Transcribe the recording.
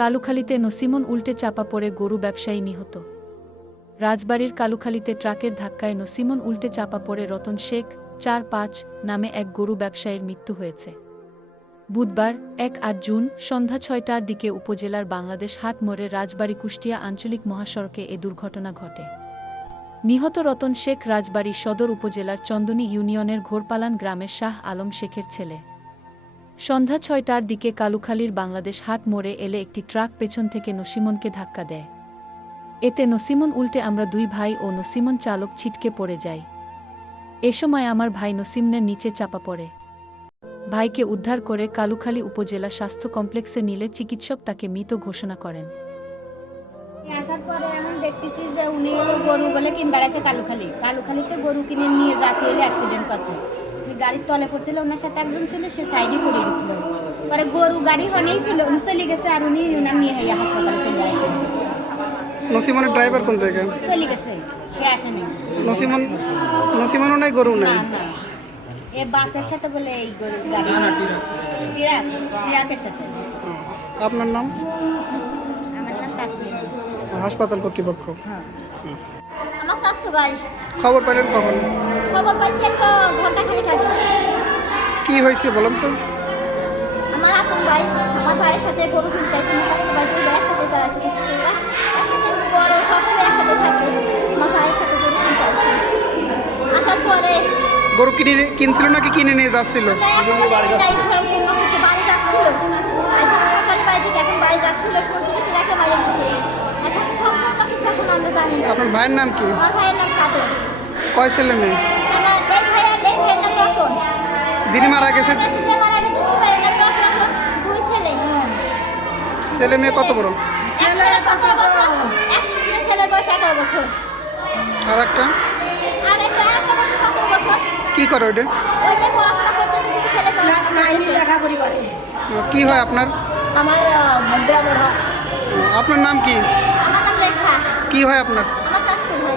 কালুখালীতে নসিমন উল্টে চাপা পড়ে গরু ব্যবসায়ী নিহত। রাজবাড়ীর কালুখালীতে ট্রাকের ধাক্কায় নসিমন উল্টে চাপা পড়ে রতন শেখ ৪-৫ নামে এক গরু ব্যবসায়ীর মৃত্যু হয়েছে। বুধবার ১-৮ জুন সন্ধ্যা ৬টার দিকে উপজেলার বাংলাদেশ হাট মোড়ে রাজবাড়ী কুষ্টিয়া আঞ্চলিক মহাসড়কে এ দুর্ঘটনা ঘটে। নিহত রতন শেখ রাজবাড়ী সদর উপজেলার চন্দনী ইউনিয়নের ঘোরপালান গ্রামের শাহ আলম শেখের ছেলে। সন্ধ্যা ৬টার দিকে কালুখালীর বাংলাদেশ হাট মোড়ে এলে একটি ট্রাক পেছন থেকে নসিমনকে ধাক্কা দেয়। এতে নসিমন উল্টে আমরা দুই ভাই ও নসিমন চালক ছিটকে পড়ে যাই। এ সময় আমার ভাই নসিমনের নিচে চাপা পড়ে। ভাইকে উদ্ধার করে কালুখালী উপজেলা স্বাস্থ্য কমপ্লেক্সে নিলে চিকিৎসক তাকে মৃত ঘোষণা করেন। আসার পরে এখন দেখতেছি যে উনি গরু বলে কিনবার আছে কালুখালীতে গরু কিনে নিয়ে যাতে হলে অ্যাক্সিডেন্ট করছে। গাড়ির তলে পড়ছিল, ওনার সাথে একজন ছিল, সে সাইডে পড়ে গেছিল। পরে গরু গাড়ি হনেই ছিল, উনি চলে গেছে আর উনি ওনার নিয়ে হাসপাতালে চলে আসে। নসিমনের ড্রাইভার কোন জায়গায়? চলে গেছে, সে আসেনি। নসিমনও নাই, গরু নাই। না, এর বাসের সাথে বলে এই গরু গাড়ি ট্রাকের সাথে। আপনার নাম? আমার নাম তাসলিম। হাসপাতাল কর্তৃপক্ষ। হ্যাঁ, আচ্ছা। আমার স্বাস্থ্য ভাই খবর পেলেন কখন? খবর পাইছি এক ঘন্টা খানিক আগে। কি হয়েছে বলেন তো? আমার আপন ভাই আমার ভাইয়ের সাথে গরু কিনতে আসছে। আমার স্বাস্থ্য ভাই দুই ভাই একসাথে তারা আছে, একসাথে বড় সবসময় একসাথে থাকে। আমার ভাইয়ের সাথে গরু কিনতে আসছে। আসার পরে গরু কিনছিল নাকি কিনে নিয়ে যাচ্ছিল? সম্পূর্ণ কিছু বাড়ি যাচ্ছিল। আজ সকালে বাড়ি থেকে এখন বাড়ি যাচ্ছিল, শুনছি কিছু রেখে বাড়ি গেছে। এখন সম্পূর্ণ কিছু এখন আমরা জানি না। আপনার ভাইয়ের নাম কি? আমার ভাইয়ের নাম কাদের। কয় ছেলে মেয়ে? আমার এই ভাইয়ের নাম রতন। যিনি মারা গেছে যে মারা গেছে সেই ভাইয়ের নাম রতন। দুই ছেলে। ছেলে মেয়ে কত বড়? ছেলে 17 বছর, ছেলের বয়স 11 বছর। আর একটা আর একটা বছর 17 বছর। কি করে ওইটা? ওইটা পড়াশোনা করতেছে, কিন্তু ছেলে ক্লাস 9 লেখাপড়ি করে। কি হয় আপনার? আমার দেবর হয়। আপনার নাম কি? আমার নাম রেখা। কি হয় আপনার? আমার স্বাস্থ্য ভাই।